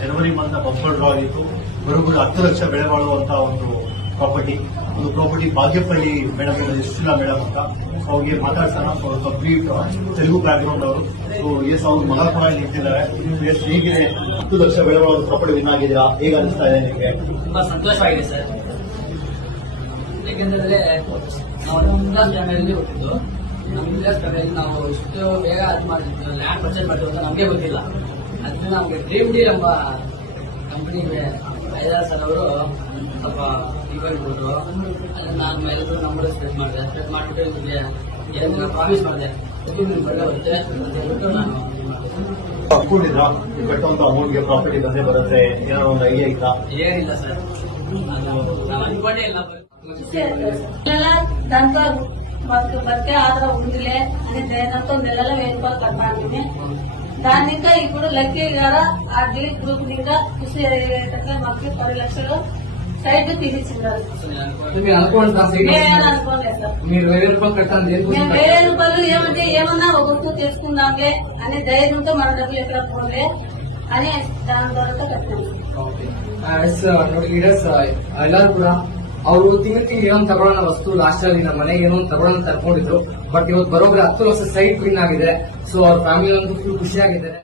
ಜನವರಿ month bumper draw ಆಗಿತ್ತು. ಬರೋಬ್ಬರಿ 10 ಲಕ್ಷ ಬೆಲೆ ಬಾಳುವಂತಹ ಒಂದು ಪ್ರಾಪರ್ಟಿ. ಒಂದು ಪ್ರಾಪರ್ಟಿ ಬಾಗೇಪಲ್ಲಿ ಮೇಡಮ್ ಎಷ್ಟಿಲ್ಲ ಮೇಡಮ್ ಅಂತ ಅವ್ರಿಗೆ ಮಾತಾಡ್ಸೋಣ. ಕಂಪ್ಲೀಟ್ ತೆಲುಗು ಬ್ಯಾಕ್ ಗ್ರೌಂಡ್ ಅವರು. ಎಸ್ ಅವ್ರ ಮಗ ಕೂಡ ನಿಂತಿದ್ದಾರೆ. ಎಸ್ ಹೇಗೆ 10 ಲಕ್ಷ ಬೆಲೆ ಬಾಳುವ ಪ್ರಾಪರ್ಟಿ ವಿನ್ ಆಗಿದ್ದೀರಾ, ಹೇಗೆ ಅನಿಸ್ತಾ ಇದೆ ನಿಮಗೆ? ತುಂಬಾ ಸಂತೋಷವಾಗಿದೆ ಸರ್. ಯಾಕೆಂದ್ರೆ ನಾವು ನಮ್ದಾಸ್ ಫ್ಯಾಮಿಲಿಯಲ್ಲಿ ಹುಟ್ಟಿದ್ದು. ನಮ್ದಾಸ್ ಫ್ಯಾಮಿಲಿ ನಾವು ಇಷ್ಟು ಬೇಗ ಅದು ಮಾಡಿದ್ವಿ, ಲ್ಯಾಂಡ್ ಪರ್ಚೇಸ್ ಮಾಡಿದ್ವಿ ಅಂತ ನಮಗೆ ಗೊತ್ತಿಲ್ಲ. ಅದನ್ನ ನಮಗೆ ಡ್ರೀಮ್ ಡೀಲ್ ಎಂಬ ಕಂಪನಿಗೆ ಐದಾರು ಸರ್ ಅವರು ಸ್ವಲ್ಪ ಇವೆಂಟ್ ಕೊಟ್ಟರು. ಅದನ್ನ ನಾನು ಎಲ್ಲರೂ ನಂಬರ್ ಸ್ಪ್ರೆಡ್ ಮಾಡಿಬಿಟ್ಟು ನಿಮಗೆ ಏನನ್ನ ಪ್ರಾಮಿಸ್ ಮಾಡಿದೆ, ನಿಮ್ಗೆ ಬರಲೇ ಬರುತ್ತೆ ಅಂತ ಹೇಳ್ಬಿಟ್ಟು ನಾನು ಅನ್ಕೊಂಡಿದ್ರಾ ಕಟ್ಟುವಂತ ಅಮೌಂಟ್ಗೆ ಪ್ರಾಪರ್ಟಿ ಬಂದೇ ಬರುತ್ತೆ? ಏನೋ ಒಂದು ಐಡಿಯಾ ಇತ್ತಾ? ಏನಿಲ್ಲ ಸರ್, ನಾನು ಅನ್ಕೊಂಡೇ ಇಲ್ಲ. దాంతో బతికే ఆధారం ఉందిలే అని ధైర్యంతో నెలలో 1000 రూపాయలు కట్టాలి. దాన్ని ఇంకా ఇప్పుడు లక్కీ గారు ఆ డీల్ గ్రూప్ ఇంకా కృషి అయ్యేటట్లా మాకు 10 లక్షలు సైడ్ తీసిచ్చిండారు. అనుకోలేదు సార్, మీరు 1000 రూపాయలు కట్టాలి. మేము 1000 రూపాయలు ఏమంటే ఏమన్నా ఒక వస్తువు చేసుకుందాంలే అని ధైర్యంతో మన డబ్బులు ఎక్కడ పోలే అని దాని ద్వారా కట్టినాము. ಎಲ್ಲರೂ ಕೂಡ ಅವರು ತಿಂಗಳಿಗೆ ಏನೋ ತಗೊಳ್ಳೋಣ ವಸ್ತು ಲಾಸ್ಟ್ ಅಲ್ಲಿ ನಮ್ಮ ಮನೆಗೆ ಏನೋ ತಗೊಳ್ಳೋಣ ತರ್ಕೊಂಡಿದ್ರು. ಬಟ್ ಇವತ್ತು ಬರೋಬ್ರಿ 10 ಲಕ್ಷ ಸೈಟ್ ವಿನ್ ಆಗಿದೆ. ಸೊ ಅವ್ರ ಫ್ಯಾಮಿಲಿ ಅಂತೂ ಫುಲ್ ಖುಷಿಯಾಗಿದ್ದಾರೆ.